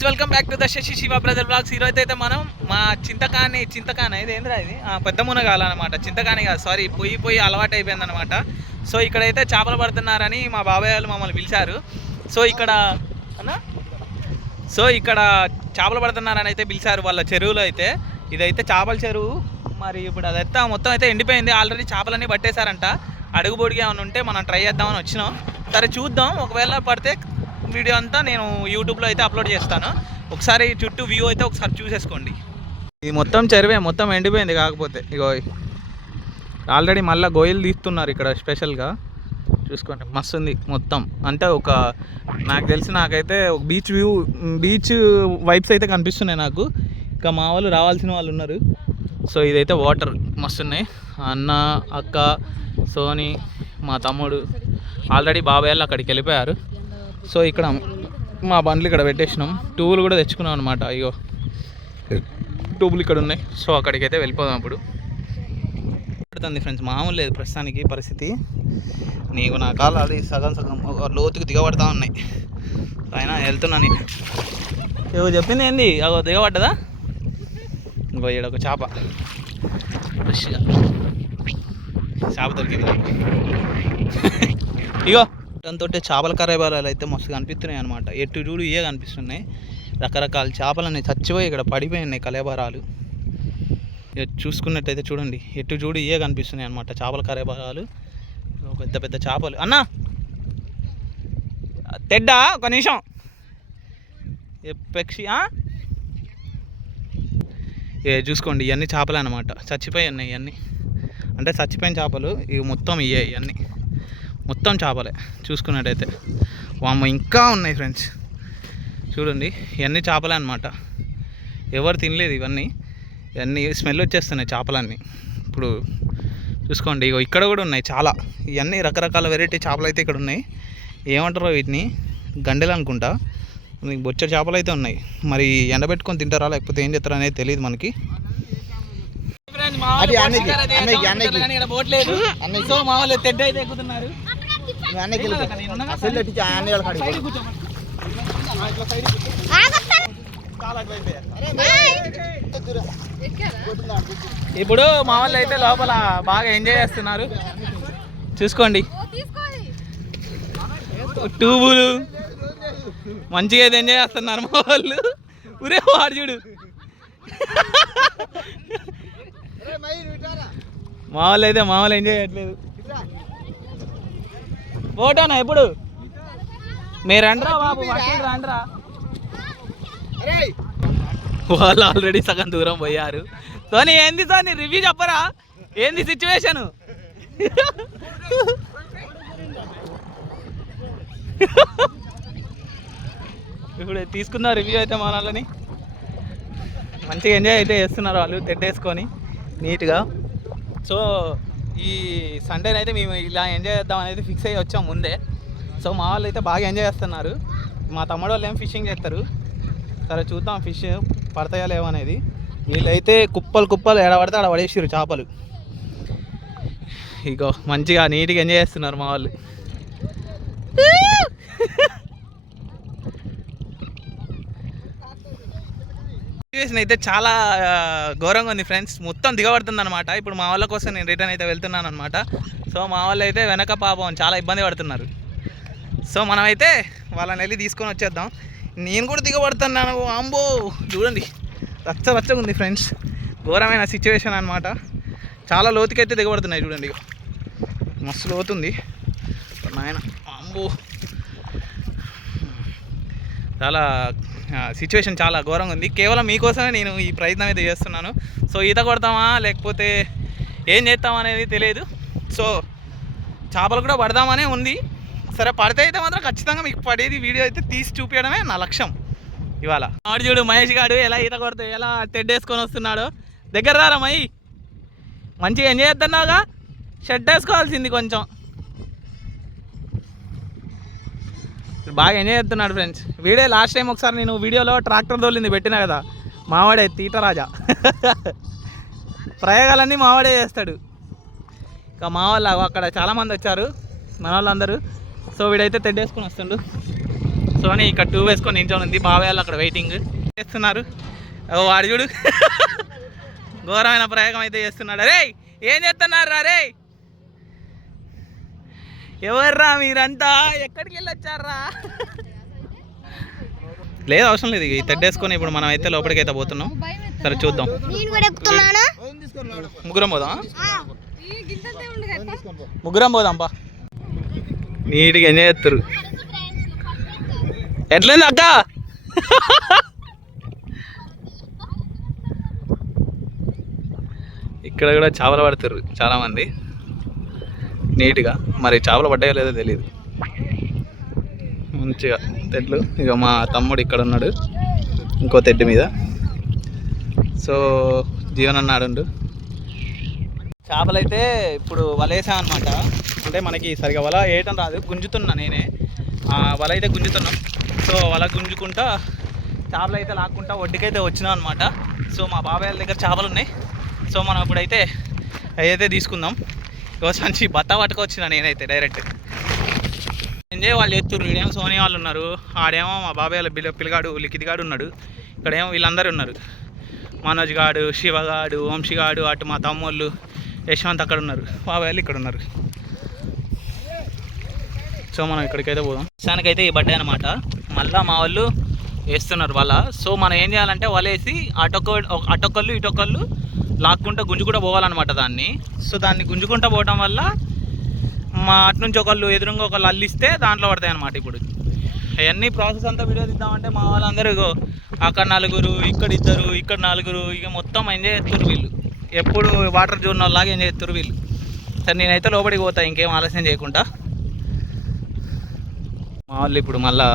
Friends welcome back to the Sasi Siva brother blogs ఈరోజు అయితే మనం మా చింతకాని చింతకాని ఇది ఏంద్రా ఇది? పెద్ద మునగాల అనమాట చింతకాని కాదు సారీ పోయి పోయి అలవాటు అయిపోయింది అనమాట సో ఇక్కడైతే చేపలు పడుతున్నారని మా బాబాయ్ వాళ్ళు మమ్మల్ని పిలిచారు. సో ఇక్కడ అన్నా? సో ఇక్కడ చేపలు పడుతున్నారని అయితే పిలిచారు వాళ్ళ చెరువులో అయితే. ఇదైతే చేపల చెరువు. మరి ఇప్పుడు అదైతే మొత్తం అయితే ఎండిపోయింది. ఆల్రెడీ చేపలన్నీ పట్టేశారంట. అడుగు ఏమైనా ఉంటే మనం ట్రై చేద్దామని వచ్చినాం. సరే చూద్దాం. ఒకవేళ పడితే వీడియో అంతా నేను యూట్యూబ్లో అయితే అప్లోడ్ చేస్తాను. ఒకసారి చుట్టూ వ్యూ అయితే ఒకసారి చూసేసుకోండి. ఇది మొత్తం చెరువే మొత్తం ఎండిపోయింది కాకపోతే. ఇగో ఆల్రెడీ మళ్ళీ గోయలు తీస్తున్నారు ఇక్కడ స్పెషల్గా. చూసుకోండి మస్తు ఉంది మొత్తం. అంటే ఒక నాకు తెలిసి నాకైతే ఒక బీచ్ వ్యూ బీచ్ వైబ్స్ అయితే కనిపిస్తున్నాయి నాకు. ఇంకా మా వాళ్ళు రావాల్సిన వాళ్ళు ఉన్నారు. సో ఇదైతే వాటర్ మస్తు ఉన్నాయి అన్న అక్క సోని మా తమ్ముడు. ఆల్రెడీ బాబాయ్ వాళ్ళు అక్కడికి వెళ్ళిపోయారు. సో ఇక్కడ మా బండ్లు ఇక్కడ పెట్టేసినాం. టూబులు కూడా తెచ్చుకున్నాం అనమాట అయ్యో టూబులు ఇక్కడ ఉన్నాయి. సో అక్కడికి అయితే వెళ్ళిపోదాం అప్పుడు. పడుతుంది ఫ్రెండ్స్ మామూలు లేదు ప్రస్తుతానికి పరిస్థితి. నీకు నా కాలు అది సగం సగం లోతుకు దిగబడతా ఉన్నాయి. అయినా వెళ్తున్నా నేను. ఇగో చెప్పింది ఏంది? అగో దిగబడ్డదా? ఇంకో ఈడ ఒక చేప. ఫ్రెష్గా చేప దొరికింది. ఇగో దాంతో చేపల కరేబారాలు అయితే మస్తు కనిపిస్తున్నాయి అనమాట ఎటు చూడు ఇవే కనిపిస్తున్నాయి. రకరకాల చేపలన్నీ చచ్చిపోయి ఇక్కడ పడిపోయి ఉన్నాయి ఇక చూసుకున్నట్టయితే చూడండి ఎటు చూడు ఇవే కనిపిస్తున్నాయి అనమాట చేపల కరేబారాలు పెద్ద పెద్ద చేపలు. అన్నా! తెడ్డా? ఒక నిమిషం. ఏ ఏ చూసుకోండి ఇవన్నీ చేపలు అనమాట చచ్చిపోయి ఉన్నాయి ఇవన్నీ అంటే చచ్చిపోయిన చేపలు ఇవి మొత్తం ఇవే ఇవన్నీ మొత్తం చేపలే చూసుకున్నట్టయితే. వామ్మ ఇంకా ఉన్నాయి ఫ్రెండ్స్. చూడండి ఇవన్నీ చేపలే అనమాట ఎవరు తినలేదు ఇవన్నీ. ఇవన్నీ స్మెల్ వచ్చేస్తున్నాయి చేపలన్నీ. ఇప్పుడు చూసుకోండి ఇగో ఇక్కడ కూడా ఉన్నాయి చాలా. ఇవన్నీ రకరకాల వెరైటీ చేపలు అయితే ఇక్కడ ఉన్నాయి. ఏమంటారో వీటిని? గండెలు అనుకుంటా. మీకు బొచ్చ చేపలు అయితే ఉన్నాయి. మరి ఎండబెట్టుకొని తింటారా లేకపోతే ఏం చేస్తారా అనేది తెలియదు మనకి. సో మా వాళ్ళు తెడ్డ అయితే ఎక్కుతున్నారు సెల్ అన్నయ్య. ఇప్పుడు మా వాళ్ళు అయితే లోపల బాగా ఎంజాయ్ చేస్తున్నారు. చూసుకోండి. ట్యూబులు మంచిగా అయితే ఎంజాయ్ చేస్తున్నారు మా వాళ్ళు. ఊరే వాడు చూడు. మా వాళ్ళు అయితే మా వాళ్ళు ఎంజాయ్ చేయట్లేదు. ఫోటోనా ఎప్పుడు మీరు రండ్రా బాబు రండ్రా. వాళ్ళు ఆల్రెడీ సగం దూరం పోయారు. సోని ఏంది సోని? రివ్యూ చెప్పరా? ఏంది సిచ్యువేషన్ ఇప్పుడు తీసుకుందాం రివ్యూ అయితే మన వాళ్ళని మంచిగా ఎంజాయ్ అయితే చేస్తున్నారు వాళ్ళు తెడ్డేసుకొని నీట్గా సో ఈ సండేని అయితే మేము ఇలా ఎంజాయ్ చేద్దాం అనేది ఫిక్స్ అయ్యి వచ్చాం ముందే. సో మా వాళ్ళు అయితే బాగా ఎంజాయ్ చేస్తున్నారు. మా తమ్ముడు వాళ్ళు ఏం ఫిషింగ్ చేస్తారు? సరే చూద్దాం ఫిష్ పడతాయా లేవో అనేది. వీళ్ళైతే కుప్పలు కుప్పలు ఎడబడితే ఆడ పడేసారు చేపలు. ఇగో మంచిగా నీట్గా ఎంజాయ్ చేస్తున్నారు మా వాళ్ళు. సిచ్యువేషన్ అయితే చాలా ఘోరంగా ఉంది ఫ్రెండ్స్ మొత్తం దిగబడుతుంది అనమాట ఇప్పుడు మా వాళ్ళ కోసం నేను రిటర్న్ అయితే వెళ్తున్నాను అనమాట సో మా వాళ్ళు అయితే వెనక పాపం చాలా ఇబ్బంది పడుతున్నారు. సో మనమైతే వాళ్ళని వెళ్ళి తీసుకొని వచ్చేద్దాం. నేను కూడా దిగబడుతున్నాను. అంబో చూడండి. రచ్చ రచ్చగా ఉంది ఫ్రెండ్స్ ఘోరమైన సిచ్యువేషన్ అనమాట చాలా లోతుకైతే దిగబడుతున్నాయి చూడండి మస్తు లోతుంది. నాయన అంబో చాలా సిచ్యువేషన్ చాలా ఘోరంగా ఉంది. కేవలం మీకోసమే నేను ఈ ప్రయత్నం అయితే చేస్తున్నాను. సో ఈత కొడతామా లేకపోతే ఏం చేస్తామా అనేది తెలియదు. సో చేపలు కూడా పడదామనే ఉంది. సరే పడితే అయితే మాత్రం ఖచ్చితంగా మీకు పడేది వీడియో అయితే తీసి చూపించడమే నా లక్ష్యం. ఇవాళ. ఆడు చూడు మహేష్ గాడు ఎలా ఈత కొడుతూ ఎలా తెడ్డేసుకొని వస్తున్నాడో. దగ్గర రారా మై మంచిగా ఎంజాయ్ చేస్తున్నావుగా? షెడ్ వేసుకోవాల్సింది కొంచెం. బాగా ఎంజాయ్ చేస్తున్నాడు ఫ్రెండ్స్ వీడే లాస్ట్ టైం ఒకసారి నేను వీడియోలో ట్రాక్టర్ తోలింది పెట్టినా కదా మావాడే తీటరాజా. ప్రయోగాలన్నీ మావాడే చేస్తాడు. ఇంకా మా వాళ్ళు అక్కడ చాలామంది వచ్చారు మన వాళ్ళందరూ. సో వీడైతే తెడ్డేసుకొని వస్తుండు. సో అని ఇక్కడ టూ వేసుకొని నించొని ఉంది బాబాయ్ అక్కడ వెయిటింగ్ చేస్తున్నారు. వాడు చూడు. ఘోరమైన ప్రయోగం అయితే చేస్తున్నాడు. అరే ఏం చేస్తున్నారు రే? ఎవర్రా మీరంతా? ఎక్కడికి వెళ్ళొచ్చారా? లేదు అవసరం లేదు ఈ తెడ్డేసుకొని ఇప్పుడు మనం అయితే లోపలికి అయితే పోతున్నాం. సరే చూద్దాం. ముగ్గురం పోదాం ముగ్గురం పోదాం పా. నీట్గా ఎంజాయ్ చేస్తారు. ఎట్లయింది అక్క? ఇక్కడ కూడా చేపలు పడతారు చాలామంది. నీట్గా. మరి చేపలు పడ్డాయో లేదో తెలియదు మంచిగా తెడ్లు. ఇక మా తమ్ముడు ఇక్కడ ఉన్నాడు. ఇంకో తెడ్డు మీద. సో జీవన్ అన్నాడు చేపలైతే ఇప్పుడు వలేసాం అనమాట అంటే మనకి సరిగా వల వేయటం రాదు. గుంజుతున్నా నేనే. వల అయితే గుంజుతున్నాం. సో వల గుంజుకుంటా చేపలు అయితే లాక్కుంటా ఒడ్డుకైతే వచ్చినాం అనమాట సో మా బాబాయ్ వాళ్ళ దగ్గర చేపలు ఉన్నాయి సో మనం ఇప్పుడైతే అయితే తీసుకుందాం. ఇవ్వచ్చు మంచి బత్త పట్టుకొచ్చిన నేనైతే డైరెక్ట్ ఎంజాయ్ వాళ్ళు ఎత్తురు ఈడేమో సోని వాళ్ళు ఉన్నారు. ఆడేమో మా బాబాయ్ వాళ్ళ పిల్ల పిల్లగాడు లిఖిత్గాడు ఉన్నాడు. ఇక్కడేమో వీళ్ళందరూ ఉన్నారు. మనోజ్ గాడు శివగాడు వంశీగాడు అటు మా తమ్ముళ్ళు యశ్వంత్ అక్కడ ఉన్నారు. బాబాయ్ వాళ్ళు ఇక్కడ ఉన్నారు. సో మనం ఇక్కడికైతే పోదాం. శానికైతే ఈ బర్త్డే అనమాట మళ్ళీ మా వాళ్ళు వేస్తున్నారు వాళ్ళ. సో మనం ఏం చేయాలంటే వాళ్ళు వేసి అటొక్క అటొక్కళ్ళు ఇటొక్కళ్ళు లాక్కుంటా గుంజుకుంటూ పోవాలన్నమాట దాన్ని. సో దాన్ని గుంజుకుంటూ పోవడం వల్ల మా అటు నుంచి ఒకళ్ళు ఎదురుగా ఒకళ్ళు అల్లిస్తే దాంట్లో పడతాయి అనమాట ఇప్పుడు. అవన్నీ ప్రాసెస్ అంతా వీడియో తీద్దామంటే మా వాళ్ళందరూ అక్కడ నలుగురు ఇక్కడ ఇద్దరు ఇక్కడ నలుగురు ఇక మొత్తం ఎంజాయ్ చేస్తారు వీళ్ళు. ఎప్పుడు వాటర్ జోన్ లాగా ఎంజాయ్ చేస్తారు వీళ్ళు. సరే నేనైతే లోపలికి పోతా ఇంకేం ఆలస్యం చేయకుండా. మా వాళ్ళు ఇప్పుడు మళ్ళీ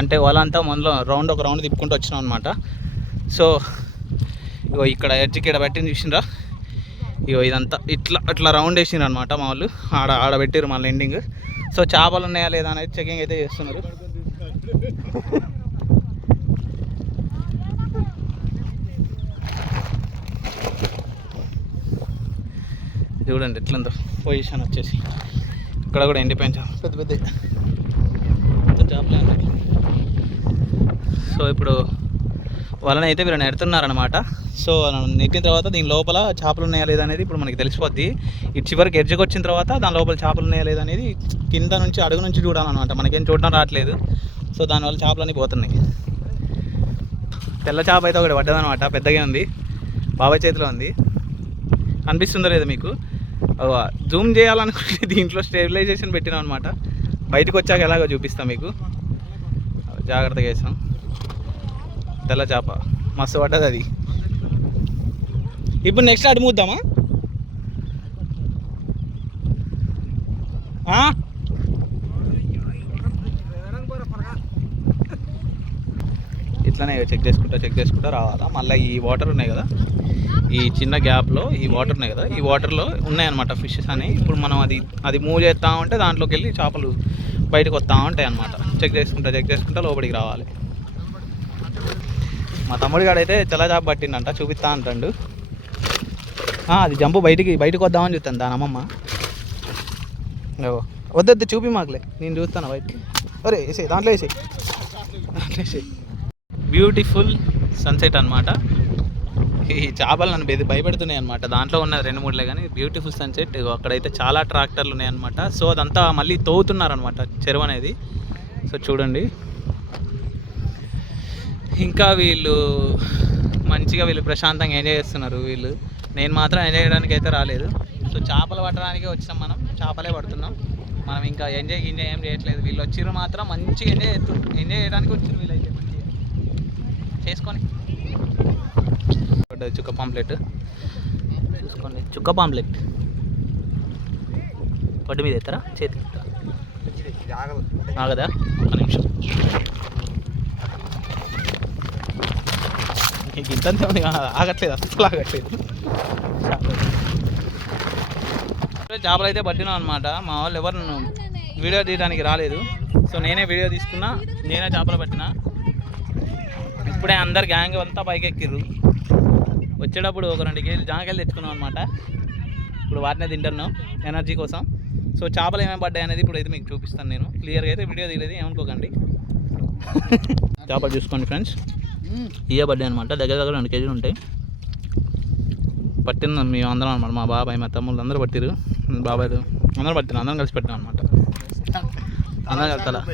అంటే వాళ్ళంతా మనలో రౌండ్ ఒక రౌండ్ తిప్పుకుంటూ వచ్చినాం అనమాట సో ఇగో ఇక్కడ ఎడ్జ్కి పెట్టింది చూసిండ్రా ఇగో ఇదంతా ఇట్లా ఇట్లా రౌండ్ వేసిండ్రు అనమాట మా వాళ్ళు. ఆడ ఆడ పెట్టిర్రు మళ్ళీ ఎండింగ్ సో చేపలు ఉన్నాయా లేదా అనేది చెకింగ్ అయితే చేస్తున్నారు. చూడండి ఎట్లుందో పొజిషన్ వచ్చేసి. ఇక్కడ కూడా ఎండిపోయిన చేప. పెద్ద పెద్ద. చేపలే సో ఇప్పుడు వలన అయితే వీళ్ళు నెడుతున్నారనమాట సో నెట్టిన తర్వాత దీని లోపల చేపలు ఉన్నాయా లేదా అనేది ఇప్పుడు మనకి తెలిసిపోద్ది. ఇటు చివరికి ఎడ్జ్కి వచ్చిన తర్వాత దాని లోపల చేపలు ఉన్నాయా లేదా అనేది కింద నుంచి అడుగు నుంచి చూడాలన్నమాట. మనకేం చూడడం రావట్లేదు. సో దానివల్ల చేపలన్నీ పోతున్నాయి. తెల్ల చేప అయితే ఒకటి పడ్డదనమాట పెద్దగా ఉంది. బాబాయ్ చేతిలో ఉంది. అనిపిస్తుందో లేదా మీకు. జూమ్ చేయాలనుకుంటే దీంట్లో స్టెబిలైజేషన్ పెట్టినాం అనమాట బయటకు వచ్చాక ఎలాగో చూపిస్తాం మీకు. జాగ్రత్తగా వేసాం. తెల్ల చేప. మస్తు పడ్డది అది. ఇప్పుడు నెక్స్ట్ అటు మూద్దామా? ఇట్లానే చెక్ చేసుకుంటా చెక్ చేసుకుంటా రావాలా? మళ్ళీ ఈ వాటర్ ఉన్నాయి కదా. ఈ చిన్న గ్యాప్లో ఈ వాటర్ ఉన్నాయి కదా. ఈ వాటర్లో ఉన్నాయన్నమాట ఫిషెస్ అని. ఇప్పుడు మనం అది అది మూవ్ చేస్తా ఉంటే దాంట్లోకి వెళ్ళి చేపలు బయటకు వస్తూ ఉంటాయి అన్నమాట చెక్ చేసుకుంటా చెక్ చేసుకుంటా లోపలికి రావాలి. మా తమ్ముడి గాడైతే తెల్ల చేప పట్టిండంట చూపిస్తా అంటాడు. అది జంపు బయటికి బయటకు వద్దామని చూస్తాను దాని అమ్మమ్మ వద్దొద్దు చూపి మాకులే. నేను చూస్తాను బయటికి అరే వేసే దాంట్లో వేసే దాంట్లో వేసే బ్యూటిఫుల్ సన్సెట్ అనమాట ఈ చేపలు నన్ను బెది భయపెడుతున్నాయి అనమాట దాంట్లో ఉన్న రెండు మూడులే కానీ బ్యూటిఫుల్ సన్సెట్. అక్కడైతే చాలా ట్రాక్టర్లు ఉన్నాయన్నమాట. సో అదంతా మళ్ళీ తోగుతున్నారనమాట చెరువు అనేది. సో చూడండి. ఇంకా వీళ్ళు మంచిగా వీళ్ళు ప్రశాంతంగా ఎంజాయ్ చేస్తున్నారు వీళ్ళు. నేను మాత్రం ఎంజాయ్ చేయడానికి అయితే రాలేదు. సో చేపలు పట్టడానికి వచ్చినాం మనం. చేపలే పడుతున్నాం. మనం ఇంకా ఎంజాయ్ ఎంజాయ్ ఏం చేయట్లేదు. వీళ్ళు వచ్చిర్రు మాత్రం మంచిగా ఎంజాయ్ చేస్తారు ఎంజాయ్ చేయడానికి వచ్చిర్రు వీళ్ళైతే మంచిగా. చేసుకొని. పడ్డది చుక్క పాంప్లెట్ చూసుకోండి చుక్క పాంప్లెట్ పడ్డు మీద ఎత్తారా? చేతికి ఆగదా. ఒక నిమిషం. నీకు ఇంతంతే ఉంది ఆగట్లేదు అస్సలు ఆగట్లేదు చేపలు అయితే పట్టినాం అనమాట మా వాళ్ళు ఎవరు వీడియో తీయడానికి రాలేదు. సో నేనే వీడియో తీసుకున్నా నేనే చేపలు పట్టినా. ఇప్పుడే అందరు గ్యాంగ్ అంతా పైకెక్కిర్రు వచ్చేటప్పుడు ఒక రెండు కేజీలు జామకాయలు తెచ్చుకున్నాం అనమాట ఇప్పుడు వాటినే తింటున్నాం ఎనర్జీ కోసం. సో చేపలు ఏమేమి పడ్డాయి అనేది ఇప్పుడు అయితే మీకు చూపిస్తాను నేను. క్లియర్గా అయితే వీడియో తీయలేదు ఏమనుకోకండి. చేపలు చూసుకోండి ఫ్రెండ్స్ ఇయ్య అనమాట దగ్గర దగ్గర రెండు కేజీలు ఉంటాయి. పట్టింది మేము అందరం అనమాట మా బాబాయ్ మా తమ్ముళ్ళు అందరూ పట్టిరు బాబాయ్ అందరూ పట్టిన అందరం కలిసి పెట్టాం అనమాట అందరం కలిసి